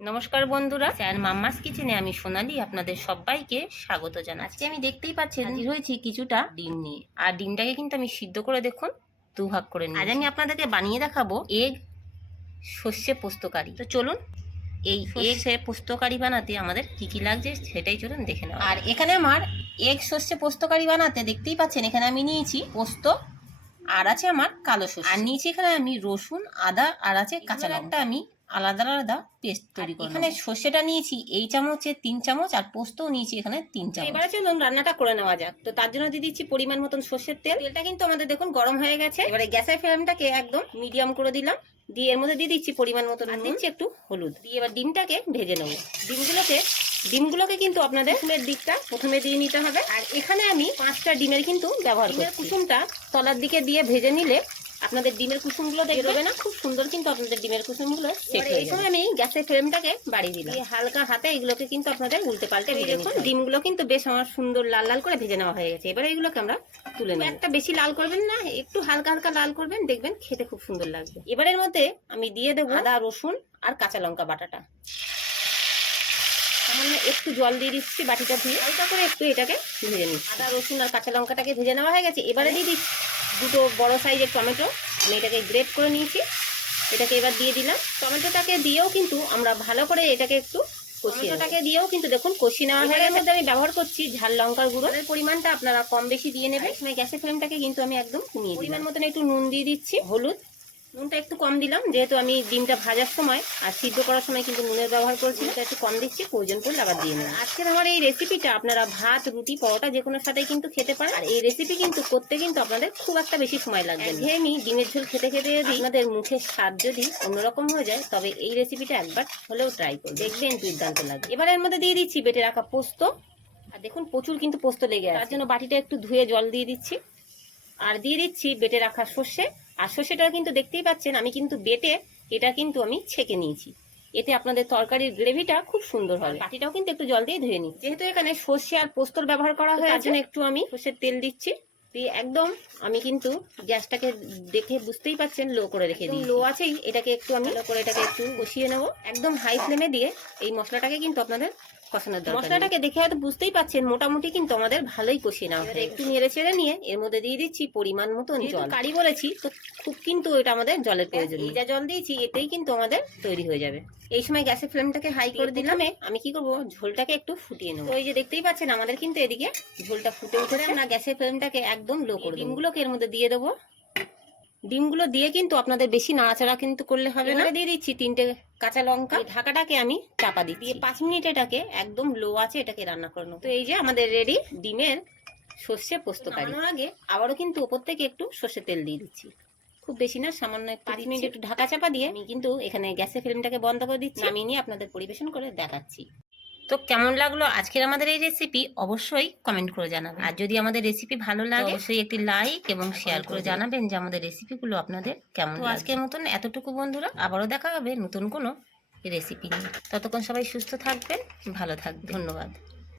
নমস্কার বন্ধুরা। Sir mamma's কিচেনে আমি সোনালি আপনাদের সবাইকে স্বাগত জানাই আজকে আমি দেখতেই পাচ্ছেন হাজির হয়েছি কিছুটা ডিম নিয়ে। আর ডিমটাকে কিন্তু আমি সিদ্ধ করে দেখুন দু ভাগ করে নিই আজ আমি আপনাদেরকে বানিয়ে দেখাবো এগ সর্ষে পোস্তকারি। তো চলুন এই এগ সে পোস্তকারি বানাতে আমাদের কি কি লাগছে সেটাই চলুন দেখে নেওয়া আর এখানে আমার এগ সর্ষে পোস্তকারি বানাতে দেখতেই পাচ্ছেন এখানে আমি নিয়েছি পোস্ত আর আছে আমার কালো সর্ষে। আর নিয়েছি এখানে আমি রসুন আদা আর আছে কাঁচা লঙ্কা। আমি আলাদা আলাদা পেস্ট তৈরি করি এখানে সর্ষেটা নিয়েছি এই চামচে তিন চামচ আর পোস্তও নিয়েছি এখানে তিন চামচ। এবারে চলুন রান্নাটা করে নেওয়া যাক। তো তার জন্য দিয়ে দিচ্ছি পরিমাণ মতন সর্ষের তেল। তেলটা কিন্তু আমাদের দেখুন গরম হয়ে গেছে। এবারে গ্যাসের ফ্লেমটাকে একদম মিডিয়াম করে দিলাম। দিয়ে এর মধ্যে দিয়ে দিচ্ছি পরিমাণ মতন আর দিচ্ছি একটু হলুদ। দিয়ে এবার ডিমটাকে ভেজে নেব। ডিমগুলোকে ডিমগুলোকে কিন্তু আপনাদের কুসুমের দিকটা প্রথমে দিয়ে নিতে হবে। আর এখানে আমি পাঁচটা ডিমের কিন্তু ব্যবহার করি কুসুমটা তলার দিকে দিয়ে ভেজে নিলে আপনাদের ডিমের কুসুমগুলো দেখবে না খুব সুন্দর কিন্তু আপনাদের ডিমের কুসুমগুলো সেট হয়ে যাবে আমি গ্যাসের ফ্লেমটাকে বাড়িয়ে দিলাম। হালকা হাতে এগুলোকে কিন্তু আপনাদের উল্টে পাল্টে ভেজে দেখুন ডিমগুলো কিন্তু বেশ আমার সুন্দর লাল লাল করে ভেজে নেওয়া হয়ে গেছে। এবারে এগুলোকে আমরা তুলে নেব। একটা বেশি লাল করবেন না একটু হালকা হালকা লাল করবেন দেখবেন খেতে খুব সুন্দর লাগবে। এবারের মধ্যে আমি দিয়ে দেবো আদা রসুন আর কাঁচা লঙ্কা বাটাটা। সামান্য একটু জল দিয়ে দিচ্ছি বাটিটা ধুয়ে। হালকা করে একটু এটাকে ভেজে নিচ্ছি। আদা রসুন আর কাঁচা লঙ্কাটাকে ভেজে নেওয়া হয়ে গেছে। এবারে দিয়ে দিচ্ছি দুটো বড় সাইজের টমেটো। আমি এটাকে গ্রেট করে নিয়েছি। এটাকে এবার দিয়ে দিলাম। টমেটোটাকে দিয়েও কিন্তু আমরা ভালো করে এটাকে একটু কষিয়েটাকে দিয়েও কিন্তু দেখুন কষিয়ে নেওয়া হয়ে গেছে। আমি ব্যবহার করছি ঝাল লঙ্কার গুঁড়ো। এর পরিমাণটা আপনারা কম বেশি দিয়ে নেবেন। গ্যাসের ফ্লেমটাকে কিন্তু আমি একদম কমিয়ে পরিমাণ মতন একটু নুন দিয়ে দিচ্ছি। হলুদ নুনটা একটু কম দিলাম যেহেতু আমি ডিমটা ভাজার সময় আর সিদ্ধ করার সময় কিন্তু নুনের ব্যবহার করেছি এটা একটু কম দিচ্ছি প্রয়োজন পড়লে আবার দিয়ে নেবেন আজকের আমার এই রেসিপিটা আপনারা ভাত রুটি পরোটা যে কোনো সাথেই কিন্তু খেতে পারেন। আর এই রেসিপি কিন্তু করতে কিন্তু আপনাদের খুব একটা বেশি সময় লাগবে ঘেয়েমি ডিমের ঝোল খেতে খেতে যদি আপনাদের মুখের স্বাদ যদি অন্যরকম হয়ে যায় তবে এই রেসিপিটা একবার হলেও ট্রাই করুন দেখবেন দুর্দান্ত লাগবে। এবার এর মধ্যে দিয়ে দিচ্ছি বেটে রাখা পোস্ত। আর দেখুন প্রচুর কিন্তু পোস্ত লেগে আছে। তার জন্য বাটিটা একটু ধুয়ে জল দিয়ে দিচ্ছি। আর দিয়ে দিচ্ছি বেটে রাখা সর্ষে। আর সর্ষেটা কিন্তু দেখতেই পাচ্ছেন আমি কিন্তু বেটে এটা কিন্তু আমি ছেঁকে নিয়েছি। এতে আপনাদের তরকারির গ্রেভিটা খুব সুন্দর হবে। বাটিটাও কিন্তু একটু জল দিয়ে ধুয়ে নিই যেহেতু এখানে সর্ষে আর পোস্তর ব্যবহার করা হয় জন্য একটু আমি সর্ষের তেল দিচ্ছি। দিয়ে একদম আমি কিন্তু গ্যাসটাকে দেখে বুঝতেই পাচ্ছেন লো করে রেখে দিই লো আছেই এটাকে একটু আমি লো করে এটাকে একটু বসিয়ে নেব। একদম হাই ফ্লেমে দিয়ে এই মশলাটাকে কিন্তু আপনাদের কষানোর দরকার মশলাটাকে দেখে হয়তো বুঝতেই পাচ্ছেন মোটামুটি কিন্তু আমাদের ভালোই কষিয়ে নেওয়া হয় একটু নেড়ে চেড়ে নিয়ে এর মধ্যে দিয়ে দিচ্ছি পরিমাণ মতন জল। কারি বলেছি তো খুব কিন্তু এটা আমাদের জলের প্রয়োজন এই যা জল দিয়েছি এতেই কিন্তু আমাদের তৈরি হয়ে যাবে। এই সময় গ্যাসের ফ্লেমটাকে হাই করে দিলাম। আমি কি করব? ঝোলটাকে একটু ফুটিয়ে নেব। এই যে দেখতেই পাচ্ছেন আমাদের কিন্তু এদিকে ঝোলটা ফুটে উঠেছে। না গ্যাসের ফ্লেমটাকে একদম লো করে ডিমগুলোকে এর মধ্যে দিয়ে দেবো। ডিমগুলো দিয়ে কিন্তু আপনাদের বেশি নাড়াচাড়া কিন্তু করলে হবে না। দিয়ে দিচ্ছি তিনটে কাঁচা লঙ্কা। ঢাকাটাকে আমি চাপা দিই দিয়ে পাঁচ মিনিট এটাকে একদম লো আছে এটাকে রান্না করে নেব। তো এই যে আমাদের রেডি ডিমের সর্ষে পোস্তকারি নামানোর আগে আবারও কিন্তু ওপর থেকে একটু সর্ষে তেল দিয়ে দিচ্ছি। খুব বেশি না সামান্য পাঁচ মিনিট একটু ঢাকা চাপা দিয়ে আমি কিন্তু এখানে গ্যাসের ফ্লেমটাকে বন্ধ করে দিচ্ছি। আমি নিয়ে আপনাদের পরিবেশন করে দেখাচ্ছি। তো কেমন লাগল আজকের আমাদের এই রেসিপি অবশ্যই কমেন্ট করে জানাবেন। আর যদি আমাদের রেসিপি ভালো লাগে অবশ্যই একটি লাইক এবং শেয়ার করে জানাবেন যে আমাদের রেসিপিগুলো আপনাদের কেমন তো আজকের মতন এতটুকু বন্ধুরা আবারও দেখা হবে নতুন কোনো রেসিপি নিয়ে। ততক্ষণ সবাই সুস্থ থাকবেন ভালো থাকবেন। ধন্যবাদ।